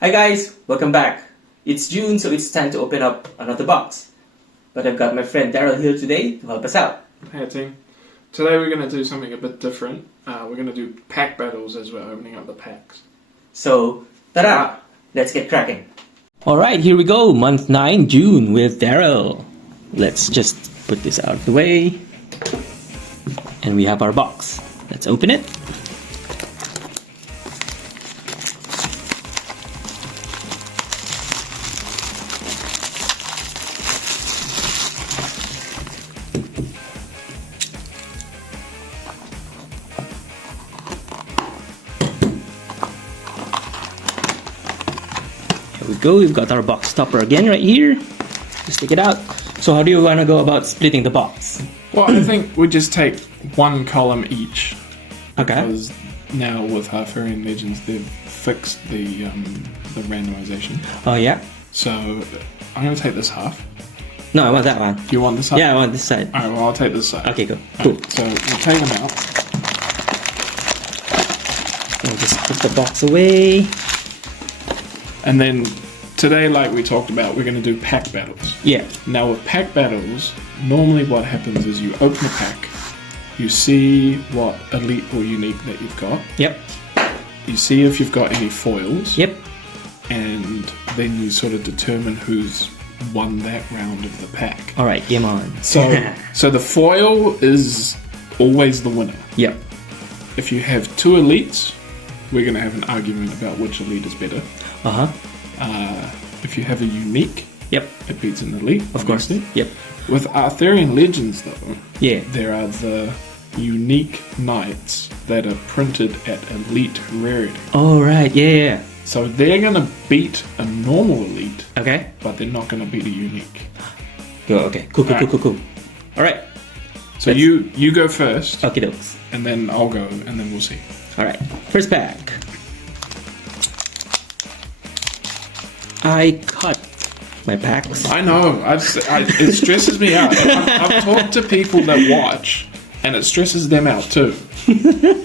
Hi guys, welcome back. It's June, so it's time to open up another box. But I've got my friend Darryl here today to help us out. Hey team. Today we're going to do something a bit different. We're going to do pack battles as we're opening up the packs. So, ta-da! Let's get cracking. Alright, here we go. Month 9, June with Darryl. Let's just put this out of the way. And we have our box. Let's open it. Here we go, we've got our box topper again right here. Just take it out. So how do you want to go about splitting the box? Well, I think we just take one column each. Okay. Because now with Arthurian Legends they've fixed the randomization. Oh yeah? So I'm going to take this half. No, I want that one. You want this half? Yeah, I want this side. Alright, well I'll take this side. Okay, go. Cool. Right, so we'll take them out. We'll just put the box away. And then today, like we talked about, we're going to do pack battles. Yeah. Now with pack battles, normally what happens is you open a pack, you see what elite or unique that you've got. Yep. You see if you've got any foils. Yep. And then you sort of determine who's won that round of the pack. Alright, game on. So the foil is always the winner. Yep. If you have two elites, we're going to have an argument about which elite is better. Uh-huh. If you have a unique, Yep. it beats an elite. Of course. obviously. Yep. With Arthurian Legends, though, Yeah. there are the unique knights that are printed at elite rarity. Alright, yeah. So they're going to beat a normal elite, Okay. but they're not going to beat a unique. Go, okay. Cool. Alright. So you go first, Okie dokes. and then I'll go, and then we'll see. Alright. First pack. I cut my packs. I know. It stresses me out. I've talked to people that watch, and it stresses them out too.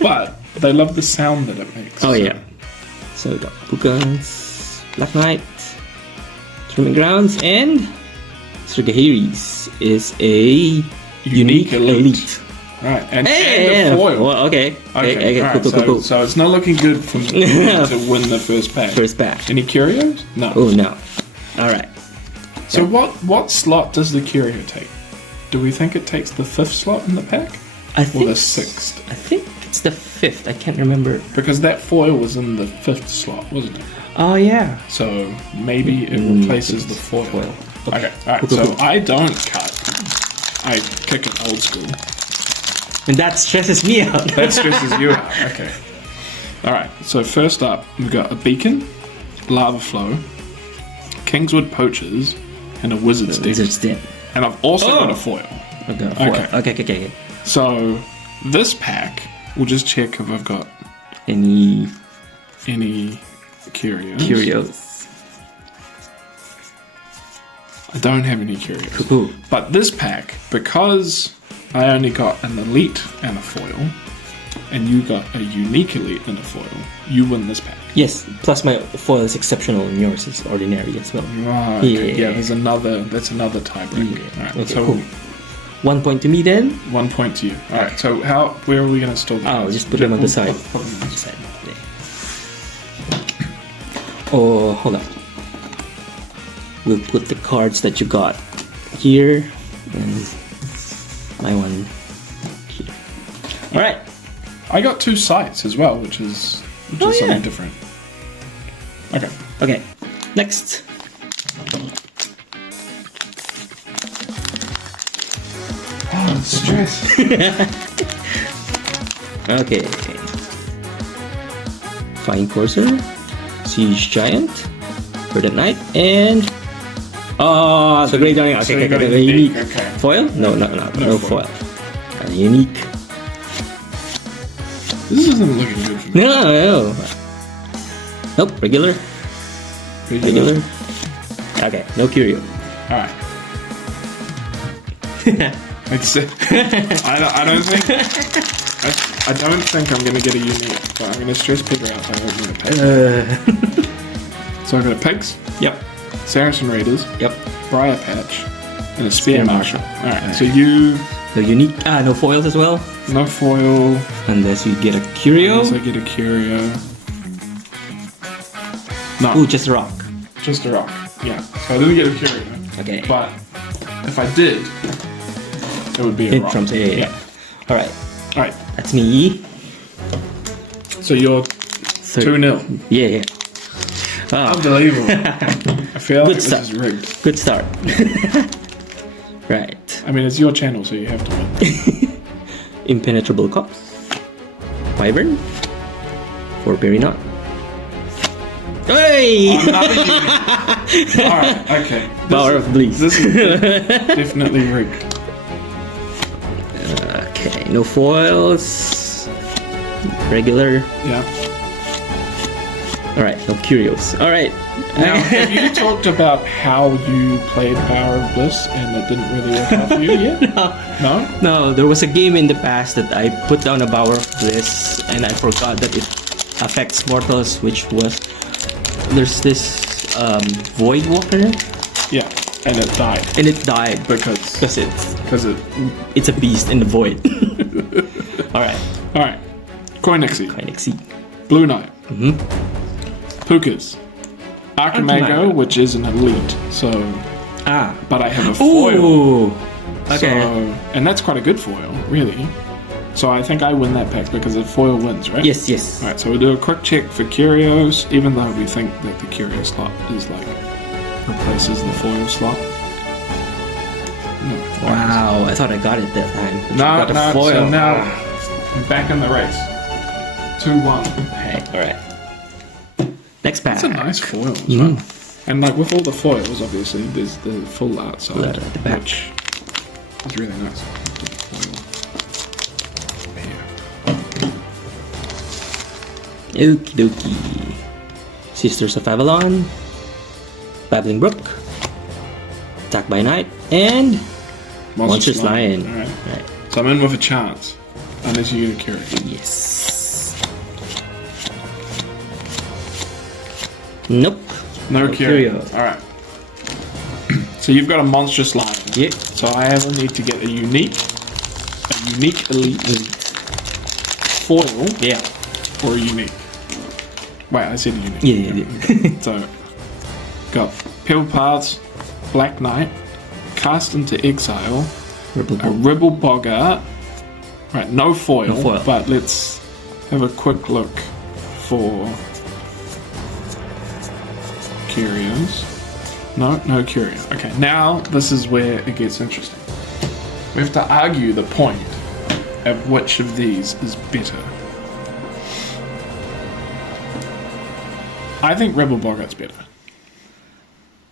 But they love the sound that it makes. Oh, yeah. So we got Pukans, Black Knight, Tournament Grounds, and Srugahiri's is a unique elite. Right, and Hey, a foil. Well, okay. Right, Cool. So it's not looking good for me to win the first pack. First pack. Any curios? No. Oh, no. Alright. So what slot does the curio take? Do we think it takes the 5th slot in the pack? I think Or the 6th? I think it's the 5th. I can't remember. Because that foil was in the 5th slot, wasn't it? Oh, yeah. So maybe it replaces the foil. Okay, alright, so I don't cut. I kick it old school. And that stresses me out. That stresses you out. Okay. Alright, so first up, we've got a beacon, lava flow, Kingswood Poachers, and a wizard's den. Wizard's Den. And I've also got a foil. Okay. So this pack, we'll just check if I've got Any curios. I don't have any curios. Cool. But this pack, because I only got an elite and a foil, and you got a unique elite and a foil, you win this pack. Yes, plus my foil is exceptional and yours is ordinary as well. Right, okay. Yeah. That's another tiebreaker. Yeah. Alright, Okay, so cool. 1 point to me then. 1 point to you. Alright, so where are we going to store them? Oh, just put them on the side. Put them on the side. Yeah. Oh, hold on. We'll put the cards that you got here and my one here. Alright. I got 2 sites as well, which is something different. Okay. Next. Oh, stress. Okay. Flying Courser, Siege Giant, Verdant Knight, and the Great Darling. Okay, unique. Okay. Foil? No foil. Unique. This isn't looking good for me. No. Nope, regular. Okay, no curio. Alright. I don't think I don't think I'm gonna get a unique, but I'm gonna stress people out by opening the pack. So I've got a Pigs, Yep. Saracen Raiders, Yep. Briar Patch, and a Spear Spear Marshal. Marshal. Alright, so you... The unique. No foils as well. No foil. Unless you get a curio. Unless I get a curio. No. Ooh, just a rock. Just a rock. Yeah. So I didn't get a curio. Okay. But if I did, it would be a Hit rock. from yeah. Alright. Alright. That's me. So you're 2-0. Yeah, yeah. Oh, Unbelievable. I feel like Good this stuff. is rigged. good start. Right. I mean, it's your channel, so you have to win. Impenetrable Cops. Wyvern. 4 Berry Knot. Hey! Alright, okay. Power of Bleeds. This is definitely rigged. Okay, no foils. Regular. Yeah. Alright, no curios. Alright. Now, have you talked about how you played Power of Bliss and it didn't really work out for you yet? No? No, there was a game in the past that I put down a Power of Bliss and I forgot that it affects mortals, which was... There's this Void Walker Yeah, and it died. and it died Because it's a beast in the void. Alright, Alright. Koinexi, Kinexi. Blue Knight, Pukas, Archimago, Archimago. which is an elite, so... But I have a foil. Ooh! Okay. So, and that's quite a good foil, really. So I think I win that pack because the foil wins, right? Yes, yes. Alright, so we'll do a quick check for curios, even though we think that the curio slot is like replaces the foil slot. No, Wow, I thought I got it that time. But you no, got the no. foil. So now I'm back in the race. 2-1. Alright. Next pack. It's a nice foil as well. And like with all the foils, obviously, there's the full art side, Art at the back. which is really nice. Okie dokie. Sisters of Avalon. Babbling Brook. Attack by Night. And Monstrous Lion. Alright. Right. So I'm in with a chance, unless you get a curio. Yes. Nope. No curio. curio. Alright. So you've got a monstrous lion. Yep. So I either need to get a unique elite foil, Yeah. or a unique. Wait, I said unique. Yeah, yeah. So, got Pale Paths, Black Knight, Cast into Exile, a Rebel Boggart. Right, no foil, No foil. but let's have a quick look for curios. No curio. Okay, now this is where it gets interesting. We have to argue the point of which of these is better. I think Rebel Boggart's better.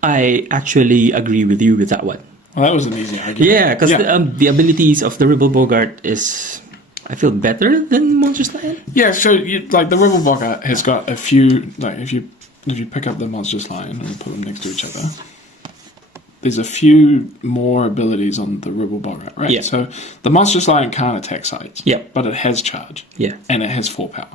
I actually agree with you with that one. Well, that was an easy argument. Yeah, because the abilities of the Rebel Bogart is, I feel, better than Monstrous Lion. Yeah, so like the Rebel Boggart has got a few, like if you pick up the Monstrous Lion and put them next to each other, there's a few more abilities on the Rebel Boggart, right? Yeah. So the Monstrous Lion can't attack sites. Yeah. But it has charge. Yeah. And it has 4 power.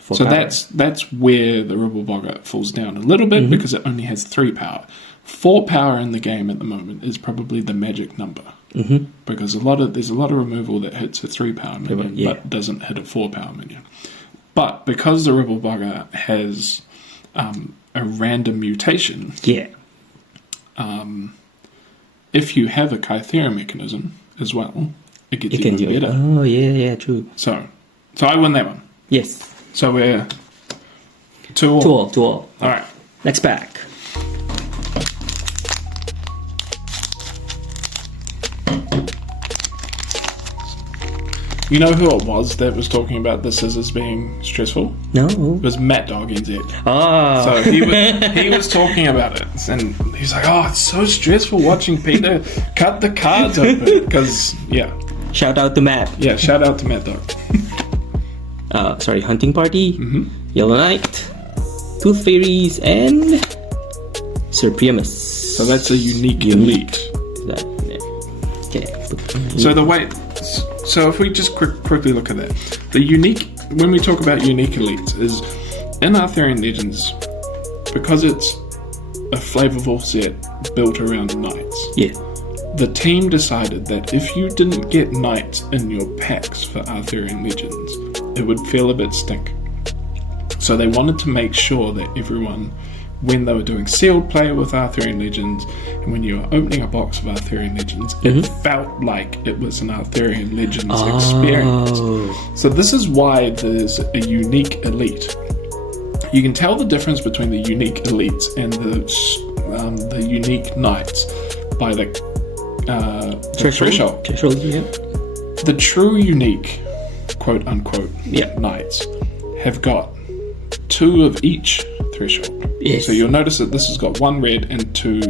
For So power. that's where the Rebel Boggart falls down a little bit because it only has 3 power. 4 power in the game at the moment is probably the magic number. Because there's a lot of removal that hits a 3 power minion but doesn't hit a 4 power minion. But because the Rebel Boggart has a random mutation, if you have a Kythera mechanism as well, it gets You can even do it. better. Oh, yeah, true. So I win that one. Yes. So we're 2-all. 2-all, 2-all. All right. Next pack. You know who it was that was talking about the scissors being stressful? No. It was Matt Dog NZ. Oh. So he was talking about it, and he's like, "Oh, it's so stressful watching Peter cut the cards open." Because Shout out to Matt. shout out to Matt Dog. Hunting Party. Yellow Knight. Tooth Fairies and Supremus. So that's a unique elite. Okay. So so if we just quickly look at that, the unique, when we talk about unique elites, is in Arthurian Legends, because it's a flavorful set built around knights. Yeah. The team decided that if you didn't get knights in your packs for Arthurian Legends, it would feel a bit stink. So they wanted to make sure that everyone, when they were doing sealed play with Arthurian Legends, and when you were opening a box of Arthurian Legends, it felt like it was an Arthurian Legends experience. So this is why there's a unique elite. You can tell the difference between the unique elites and the unique knights by the threshold. Threshold, yeah. The true unique, quote unquote, knights have got 2 of each threshold. Yes. So you'll notice that this has got 1 red and 2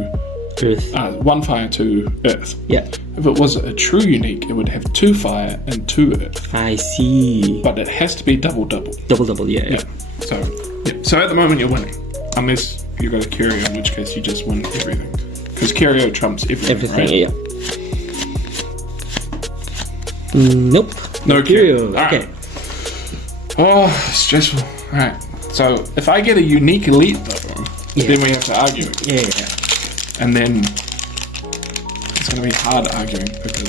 earth. 1 fire, 2 earth. Yeah. If it was a true unique, it would have 2 fire and 2 earth. I see. But it has to be double. Double, yeah. So at the moment you're winning, unless you got a curio, in which case you just win everything. Because curio trumps everything, right? Yeah. Nope. No curio. Okay. Oh, stressful. Alright. So if I get a unique elite though, then we have to argue. Yeah. And then it's going to be hard arguing because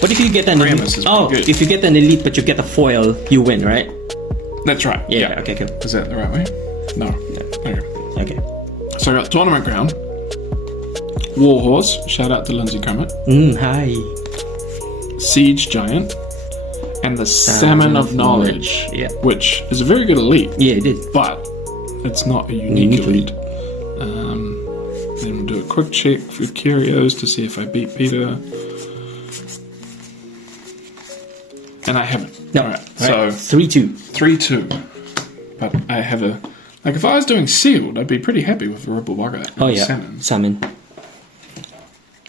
what if you get an elite? Good. If you get an elite but you get a foil, you win, right? That's right. Yeah. Okay, cool. Is that the right way? No. Okay. So I got Tournament Ground, Warhorse, shout out to Lindsay Kermit, Hi. Siege Giant, and the Salmon of Knowledge, which is a very good elite. Yeah, it is. But it's not a unique elite. Then we'll do a quick check for curios to see if I beat Peter. And I haven't. No. Alright, so 3-2. 3-2. But I have a... Like, if I was doing sealed, I'd be pretty happy with the Ripple Bugger and Salmon.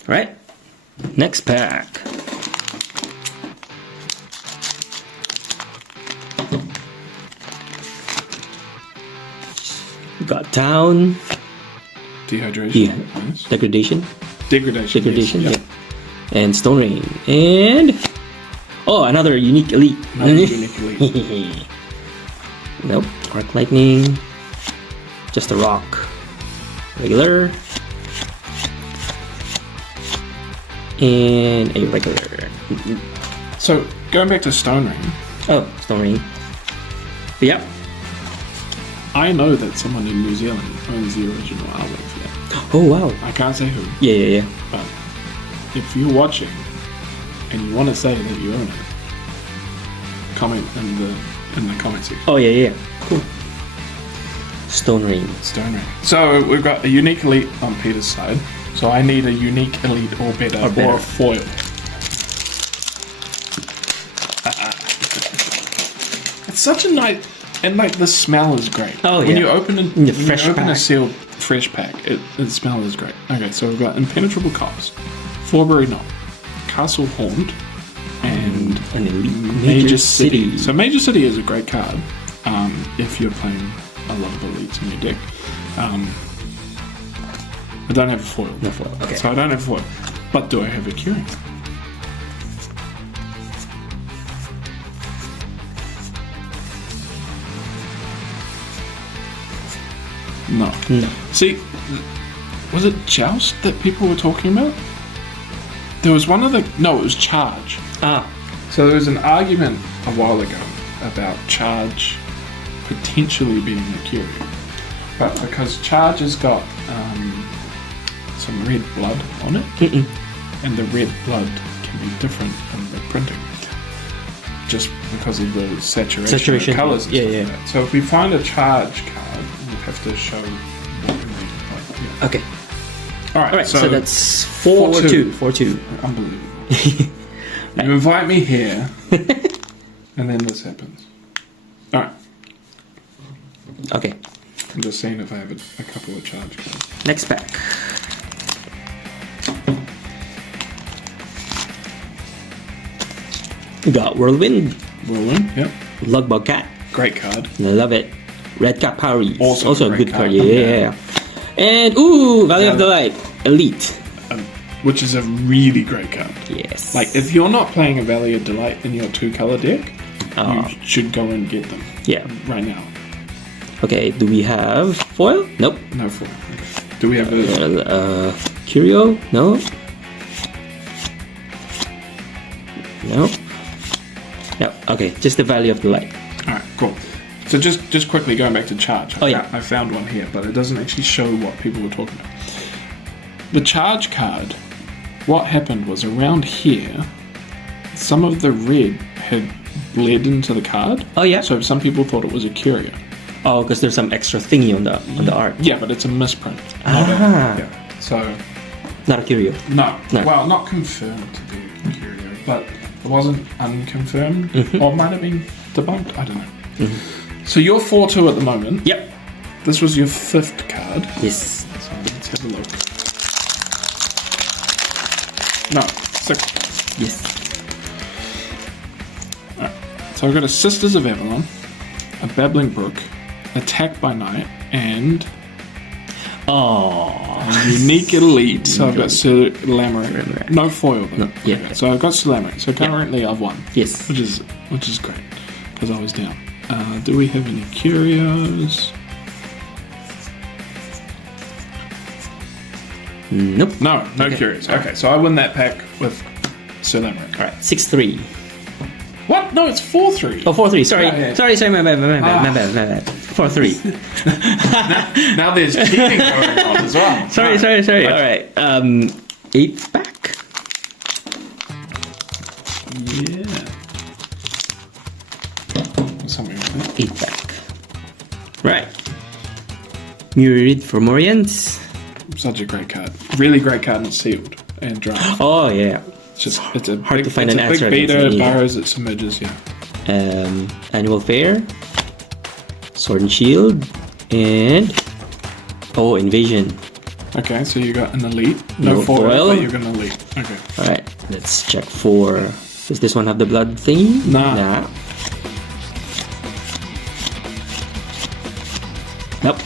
Alright. Next pack. We got Town. Dehydration. Nice. Degradation. Degradation. Yes. And Stone Rain. And... Oh, another unique elite. Nope. Arc Lightning. Just a rock. Regular. And a regular. So, going back to Stone Rain. Oh, Stone Rain. Yep. I know that someone in New Zealand owns the original artwork for that. Oh, wow. I can't say who. Yeah. But if you're watching and you want to say that you own it, comment in the comment section. Oh, yeah. Cool. Stone Rain. So we've got a unique elite on Peter's side. So I need a unique elite or better. Or a foil. It's such a nice... And like the smell is great. Oh, yeah. When you open a sealed fresh pack, the smell is great. Okay, so we've got Impenetrable Cops, Forbury Knot, Castle Haunt, and an elite Major City. So Major City is a great card if you're playing a lot of elites in your deck. I don't have a foil. No foil. Okay. So I don't have a foil. But do I have a curio? No. See, was it Joust that people were talking about? There was one of the... No, it was Charge. So there was an argument a while ago about Charge potentially being a curio. But because Charge has got some red blood on it, and the red blood can be different in the printing. Just because of the saturation of colours and stuff like that. So if we find a Charge card, we'll have to show what we mean. Okay. Alright, so that's 4-2. 4-2. Unbelievable. You invite me here, and then this happens. Alright. Okay. I'm just seeing if I have a couple of Charge cards. Next pack. We got Whirlwind. Yep. Lugbug Cat. Great card. Love it. Red Cap Powery. Also a good card. Yeah. Yeah. And Valley of the Light. Elite. Which is a really great card. Yes. Like, if you're not playing a Valley of Delight in your 2-color deck, you should go and get them. Yeah. Right now. Okay, do we have foil? Nope. No foil. Okay. Do we have a... curio? No. No. No. Okay, just the value of the light. Alright, cool. So just quickly going back to charge. I found one here, but it doesn't actually show what people were talking about. The charge card, what happened was around here, some of the red had bled into the card. Oh yeah. So some people thought it was a curio. Oh, because there's some extra thingy on the art. Yeah, but it's a misprint. Ah. So Not a curio. no. No. Well, not confirmed to be a curio, but it wasn't unconfirmed, or it might have been debunked. I don't know. So you're 4-2 at the moment. Yep. This was your 5th card. Yes. So let's have a look. No, 6th. Yes. So I've got a Sisters of Avalon, a Babbling Brook, Attack by Night, and a unique elite. So I've got Sir Lamerick. No foil though. No, yeah. Okay, so I've got Sir Lamerick. So currently I've won. Yes. Which is great because I was down. Do we have any curios? Nope. No curios. Okay, so I win that pack with Sir Lamerick. All right. 6-3. What? No, it's 4-3. Oh, 4-3. Sorry. Yeah. Sorry. My bad. 4-3. Now there's cheating going on as well. Sorry. All right. 8 back. Yeah. Something like that. 8 back. Right. Myriad for Morians. Such a great card. Really great card and sealed and draft. Oh yeah. It's a hard big, to find it's an a big answer. beta. It borrows its images. Yeah. Annual Fair. Sword and Shield. And Invasion. Okay, so you got an elite. No No foil, foil. but you got an elite. Okay. All right. Let's check for. Does this one have the blood thingy? Nah. Nope.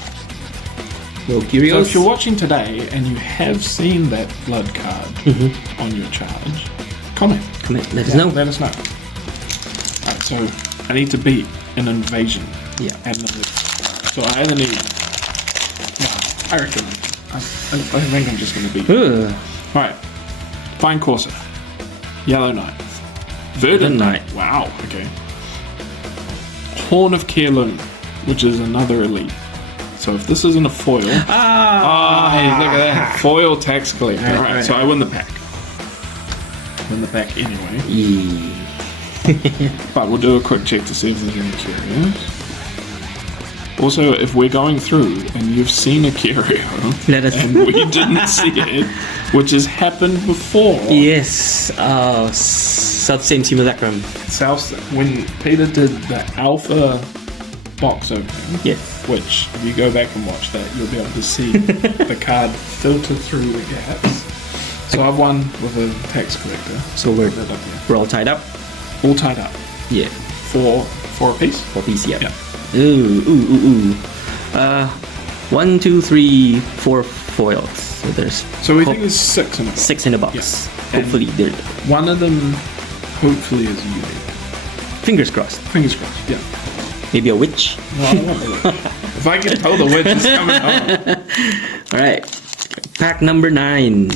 No So curios. if you're watching today and you have seen that blood card on your charge, comment. Let us know. Let us know. Alright, so I need to beat an invasion. Yeah. And an elite. So I either need. Well, I reckon. I think I'm just going to beat. Ugh. Alright. Fine Corsair. Yellow Knight. Verdant Knight. Wow, okay. Horn of Keirloon, which is another elite. So if this isn't a foil... hey, look at that. Foil tax collector. Alright, so I win the pack. Win the pack anyway. But we'll do a quick check to see if there's any curios. Also, if we're going through and you've seen a curio and we didn't see it, which has happened before. Yes. South Same Simulacrum. When Peter did the alpha box opening, Yes. which if you go back and watch that, you'll be able to see the card filter through the gaps. So I've won with a tax collector. So we're all tied up. All tied up. Yeah. Four a piece? 4 piece, yeah. Yeah. Ooh. 1, 2, 3, 4 foils. So there's. So we think there's 6 in it. 6 in the box. Yeah. Hopefully, they're. One of them, hopefully, is unique. Fingers crossed. Fingers crossed. Yeah. Maybe a witch. No, I want the witch. If I can tell the witch is coming home. All right. Pack number 9.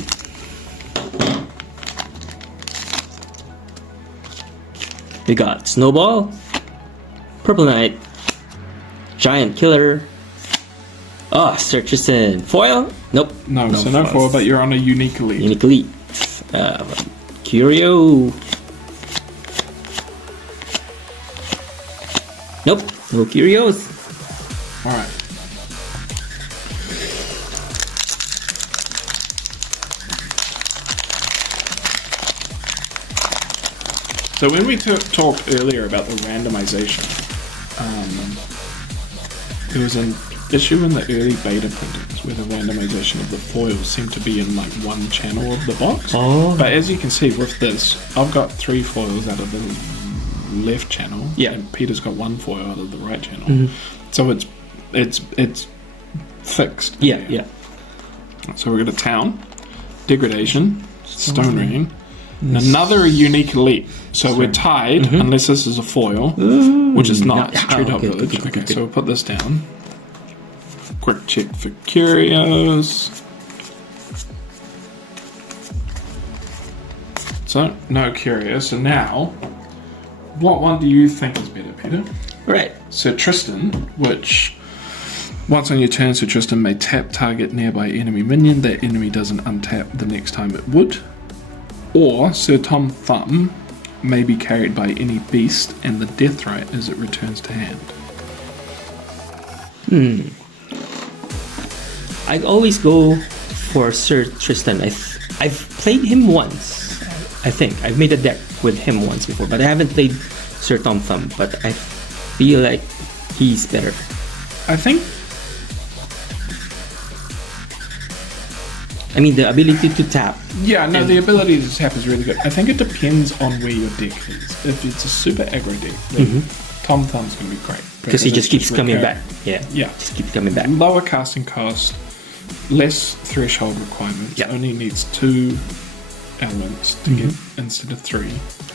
We got Snowball, Purple Knight, Giant Killer. Sir Tristan. Foil? Nope. No foil, but you're on a unique elite. Unique Elite. Curio. Nope. No curios. Alright. So when we talked earlier about the randomization, there was an issue in the early beta printings where the randomization of the foils seemed to be in like one channel of the box. Oh. But as you can see with this, I've got 3 foils out of the left channel. Yeah. And Peter's got 1 foil out of the right channel. So it's fixed. Yeah. So we've got a town, degradation, stone rain, and another unique elite. So we're tied unless this is a foil, which is not. It's Treetop Village. Okay, so we'll put this down. quick check for curios. So, no curios. So now, what one do you think is better, Peter? Right. Sir Tristan, which once on your turn, Sir Tristan may tap target nearby enemy minion. That enemy doesn't untap the next time it would. Or Sir Tom Thumb may be carried by any beast, and the death right as it returns to hand. I'd always go for Sir Tristan. I've played him once. I think I've made a deck with him once before, but I haven't played Sir Tom Thumb. But I feel like he's better. I think. I mean, the ability to tap. Yeah, no, the ability to tap is really good. I think it depends on where your deck is. If it's a super aggro deck, then Tom Thumb's going to be great. Because he just keeps coming back. Yeah. Yeah. Just keeps coming back. Lower casting cost, less threshold requirements. Yep. Only needs 2 elements to get instead of 3.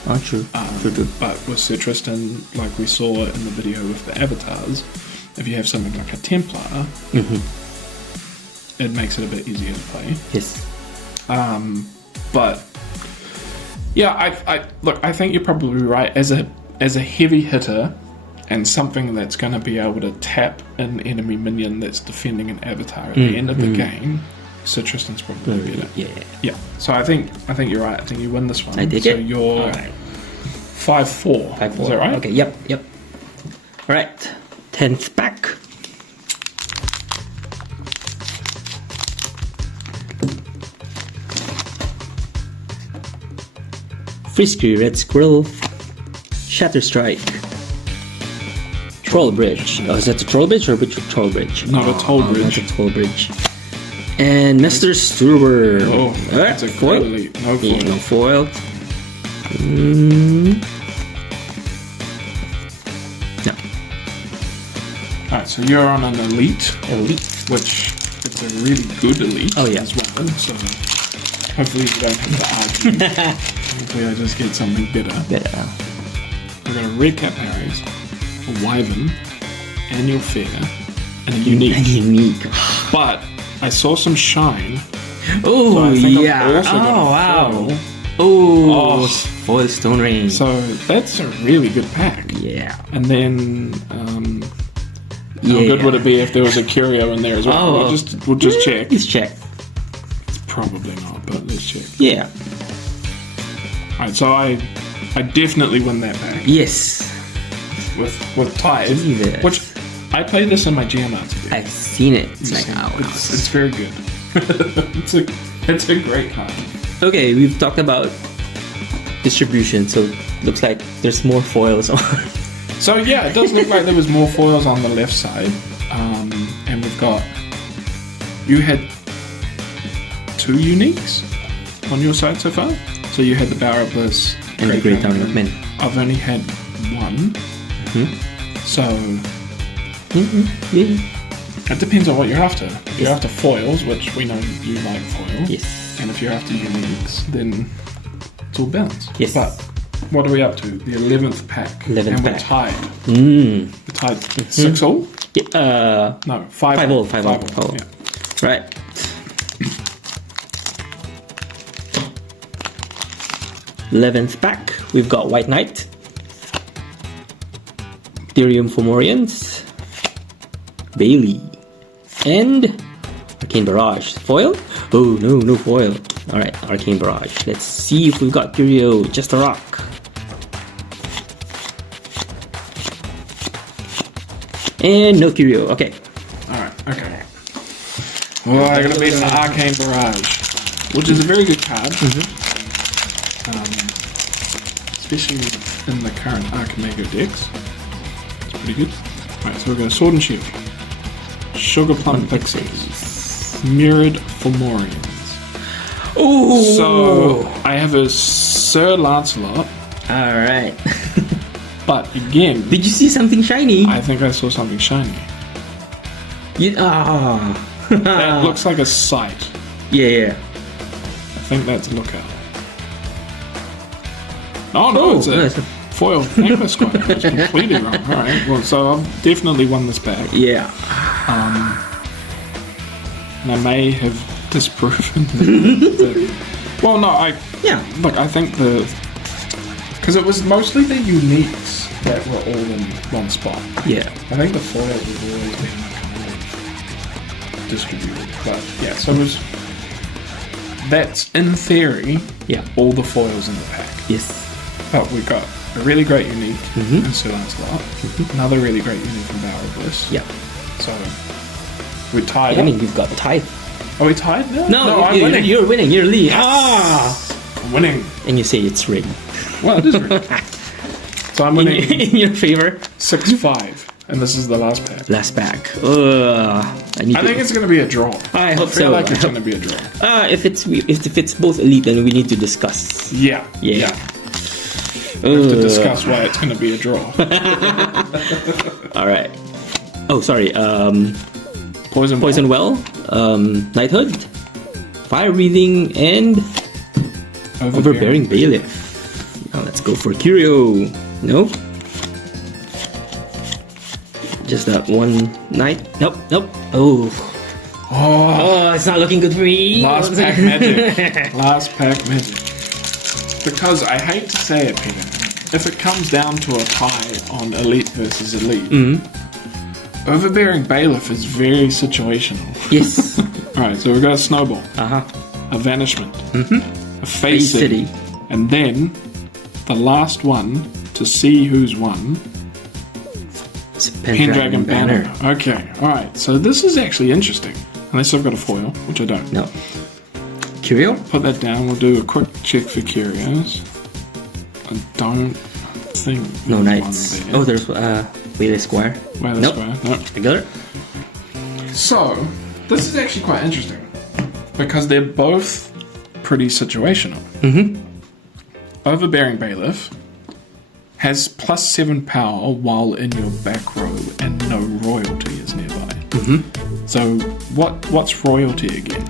Oh, true. True. But with Sir Tristan, like we saw in the video with the avatars, if you have something like a Templar, it makes it a bit easier to play. Yes. But yeah, I think you're probably right. As a heavy hitter and something that's going to be able to tap an enemy minion that's defending an avatar at the end of the game, Sir Tristan's probably better. Yeah. So I think you're right. I think you win this one. I dig so it. You're 5-4. 5-4. Is that right? Okay. Yep. All right. 10th pack. Frisky Red Squirrel, Shatter Strike, Troll Bridge. Oh, is that the Troll Bridge or which Troll Bridge? Not a Troll Bridge. Not a Troll Bridge. And Mr. Steward. Oh, that's a foil. great elite. No foil. Yeah, no foil. No. Alright, so you're on an elite, which it's a really good elite as well. So hopefully you don't have to argue. Hopefully I just get something better. We've got a red cap Harry's, a wyvern, annual fair, and a unique. But I saw some shine. Oh, so yeah. Wow. Oh, foil Stone Rain. So that's a really good pack. Yeah. And then, how good would it be if there was a curio in there as well? Oh. We'll just check. Let's check. It's probably not, but let's check. Yeah. Alright, so I definitely win that pack. Yes. With Tithe, which I play this in my GMRT deck. I've seen it. It's It's very good. it's a great card. Okay, we've talked about distribution, so looks like there's more foils on. So yeah, it does look like there was more foils on the left side, and we've got. You had 2 uniques on your side so far. So you had the Bower of Bliss and the Great Town of Men. I've only had 1. So yeah. It depends on what you're after. If you're after foils, which we know you like foils. Yes. And if you're after uniques, then it's all balanced. Yes. But what are we up to? The 11th pack. 11th and pack. We're tied. Mm. We're tied 6 all? Yeah, No, 5 all. 5 all. Yeah. Right. Eleventh pack, we've got White Knight, Therium Fomorians, Bailey, and Arcane Barrage. Foil? Oh, no foil. Alright, Arcane Barrage. Let's see if we've got Curio, just a rock. And no Curio, okay. Alright, okay. Well, I gotta beat an Arcane Barrage, which is a very good card. Especially in the current Archimago decks. It's pretty good. Alright, so we've got a Sword and Shield, Sugar Plum Pixies, Mirrored Fomorians. Ooh! So, I have a Sir Lancelot. Alright. But again, Did you see something shiny? I think I saw something shiny. That looks like a sight. Yeah. I think that's a lookout. Oh no, it's a foil Thankless Squad. I was completely wrong. Alright, well, so I've definitely won this back. Yeah. and I may have disproven well, no, look, I think because it was mostly the uniques that were all in one spot. Yeah. I think the foils have always been kind of distributed, but yeah, so it was. That's in theory, all the foils in the pack. Yes. But we got a really great unique in Sir Lancelot, another really great unique from Bower of Bliss. Yeah. So we're tied. I mean, you've got tied. Are we tied now? No, I'm winning. You're winning. You're leading. I'm winning. And you say it's rigged. Well, it is rigged. So I'm winning in your favor. 6-5, and this is the last pack. Last pack. I think it's going to be a draw. I hope feel so. like it's going to be a draw. If it's both elite, then we need to discuss. Yeah. We have to discuss why it's going to be a draw. All right. Oh, sorry. Poison Well, Knighthood, Fire Breathing, and Overbearing Bailiff. Now let's go for Curio. No? Just that one knight? Nope. Oh, it's not looking good for me. Last pack magic. Last pack magic. Because I hate to say it, Peter, if it comes down to a tie on elite versus elite, Overbearing Bailiff is very situational. Yes. Alright, so we've got a Snowball, Uh-huh. a Vanishment, a Face City, and then the last one to see who's won. Pendragon Banner. Okay, alright, so this is actually interesting. Unless I've got a foil, which I don't. No. Curio? Put that down, we'll do a quick check for curios. I don't think No there's knights. one there. Oh, there's Whaley Square. Whaley Nope. Square. Nope. Regular? So, this is actually quite interesting. Because they're both pretty situational. Overbearing Bailiff has +7 power while in your back row and no royalty is nearby. So what's royalty again?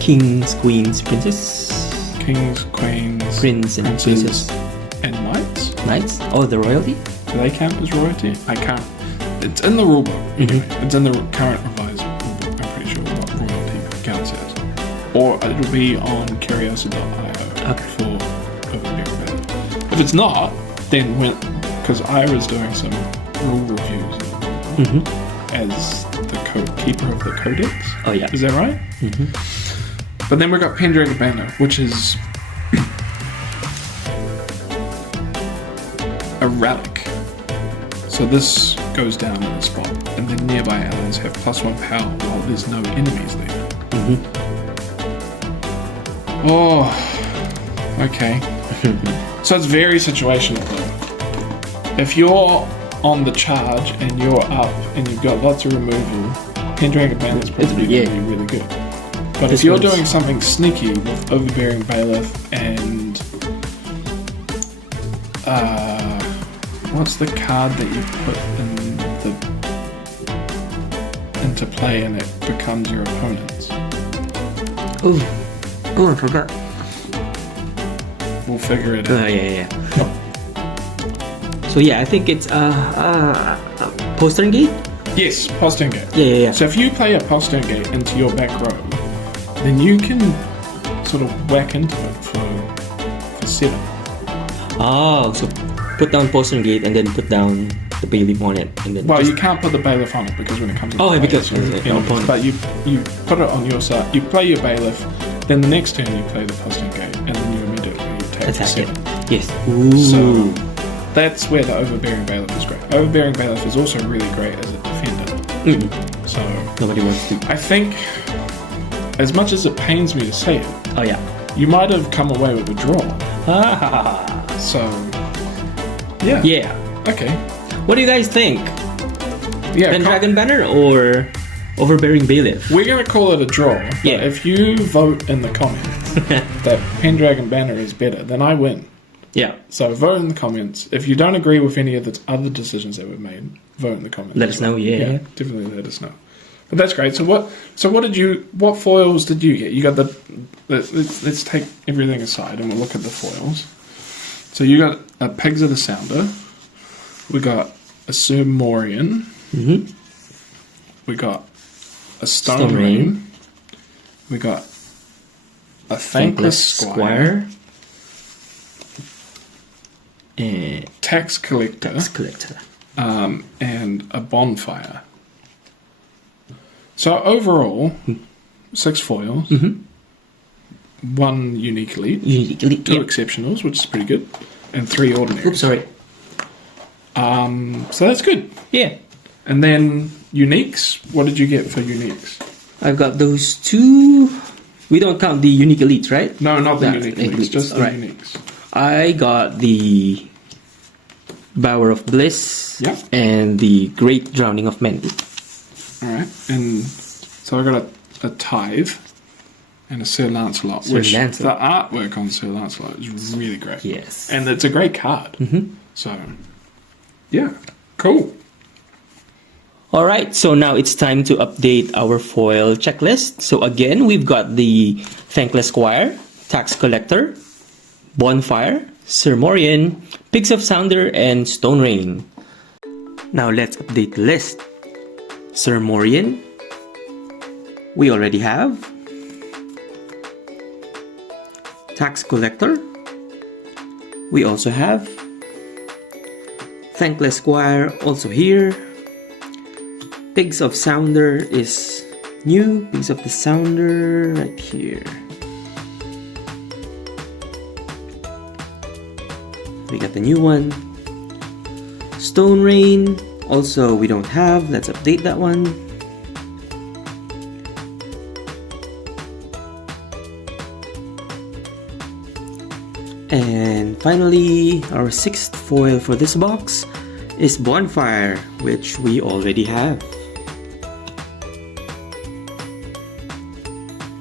Kings, queens, princess. Kings, queens, Prince and princes, princess. and knights? Knights? Oh, the royalty? Do they count as royalty? I can't. It's in the rulebook. Anyway, it's in the current revised rulebook. I'm pretty sure what royalty counts as. Or it'll be on curios.io for Overbearing Bailiff. If it's not, then because Ira's doing some rule reviews as the keeper of the codex. Oh yeah. Is that right? But then we've got Pendragon Banner, which is a relic. So this goes down in the spot, and then nearby allies have +1 power while there's no enemies there. Oh, okay. So it's very situational though. If you're on the charge and you're up and you've got lots of removal, Pendragon Banner is probably going to be really good. But if you're doing something sneaky with Overbearing Bailiff and what's the card that you put into play and it becomes your opponent's? Oh, I forgot. We'll figure it out. Yeah. So yeah, I think it's postern gate. Yes, postern gate. Yeah. So if you play a postern gate into your back row, then you can sort of whack into it for 7. Oh, so put down postern gate and then put down the bailiff on it, and then. Well, you can't put the bailiff on it because when it comes to because opponent. But you put it on your side. You play your bailiff, then the next turn you play the postern gate, and then you immediately attack for 7. Yes. Ooh. So that's where the Overbearing Bailiff is great. Overbearing Bailiff is also really great as a defender. So nobody wants to. I think, as much as it pains me to say it, Oh yeah. you might have come away with a draw. So yeah. Yeah. Okay. What do you guys think? Yeah. Pendragon Banner or Overbearing Bailiff? We're gonna call it a draw. But Yeah. if you vote in the comments that Pendragon Banner is better, then I win. Yeah. So vote in the comments. If you don't agree with any of the other decisions that we've made, vote in the comments. Let us know. Yeah. Definitely let us know. But that's great. So what foils did you get? You got let's take everything aside and we'll look at the foils. So you got a Pigs of the Sounder. We got a Sir Morian. We got a Stone Rain. We got a Thankless Squire. And Tax Collector. And a Bonfire. So overall, 6 foils, 1 unique elite, 2 exceptionals, which is pretty good, and 3 ordinaries. Oops, sorry. So that's good. Yeah. And then uniques, what did you get for uniques? I've got those 2. We don't count the unique elites, right? No, not the unique elites, just the uniques. I got the Bower of Bliss and the Great Drowning of Men. Alright, and so I got a Tithe and a Sir Lancelot, the artwork on Sir Lancelot is really great. Yes. And it's a great card. So, yeah, cool. Alright, so now it's time to update our foil checklist. So again, we've got the Thankless Squire, Tax Collector, Bonfire, Sir Morian, Pigs of Sounder, and Stone Rain. Now let's update the list. Sir Morian, we already have. Tax Collector, we also have. Thankless Squire, also here. Pigs of Sounder is new. Pigs of the Sounder, right here. We got the new one. Stone Rain, also we don't have. Let's update that one. And finally, our 6th foil for this box is Bonfire, which we already have.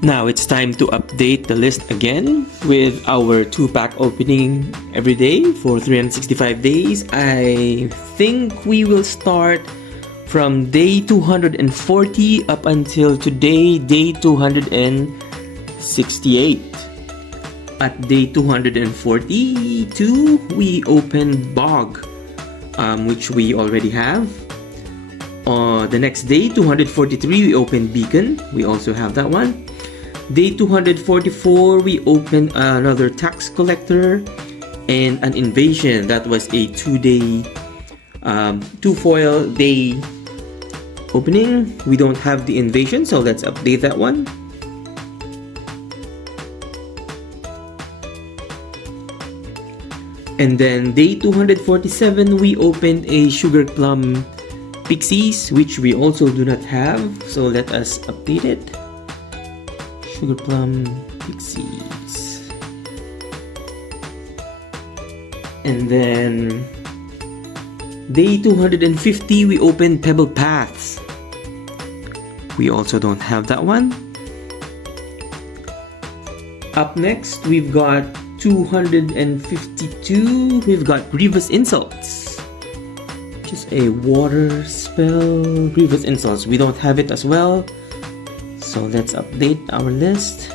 Now it's time to update the list again with our 2-pack opening every day for 365 days. I think we will start from day 240 up until today, day 268. At day 242, we opened Bog, which we already have. The next day, 243, we opened Beacon. We also have that one. Day 244, we opened another Tax Collector and an Invasion. That was a 2-day, 2-foil day opening. We don't have the Invasion, so let's update that one. And then day 247, we opened a Sugar Plum Pixies, which we also do not have. So let us update it. Sugar Plum Pixies. And then day 250, we opened Pebble Paths. We also don't have that one. Up next, we've got 252. We've got Grievous Insults. Just a water spell. Grievous Insults. We don't have it as well. So let's update our list.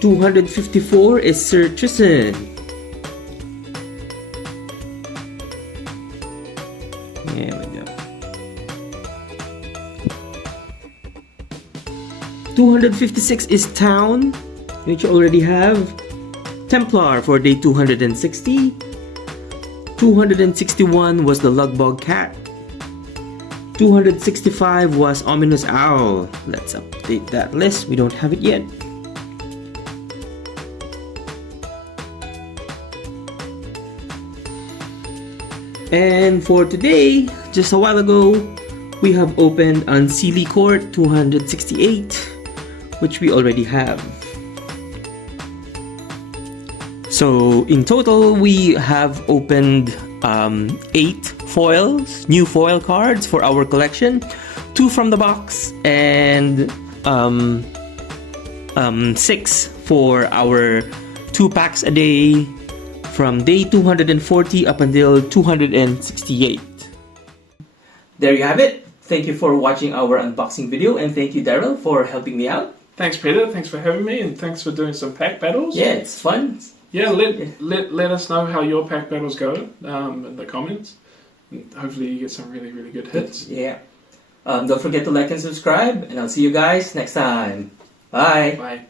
254 is Sir Tristan. There we go. 256 is Town, which you already have. Templar for day 260. 261 was the Lugbog Cat. 265 was Ominous Owl. Let's update that list. We don't have it yet. And for today, just a while ago, we have opened Unseelie Court 268, which we already have. So in total, we have opened 8 foils, new foil cards for our collection, 2 from the box, and 6 for our 2 packs a day from day 240 up until 268. There you have it. Thank you for watching our unboxing video, and thank you, Darryl, for helping me out. Thanks, Peter. Thanks for having me, and thanks for doing some pack battles. Yeah, it's fun. Yeah, let us know how your pack battles go in the comments. Hopefully you get some really, really good hits. Yeah. Don't forget to like and subscribe, and I'll see you guys next time. Bye. Bye.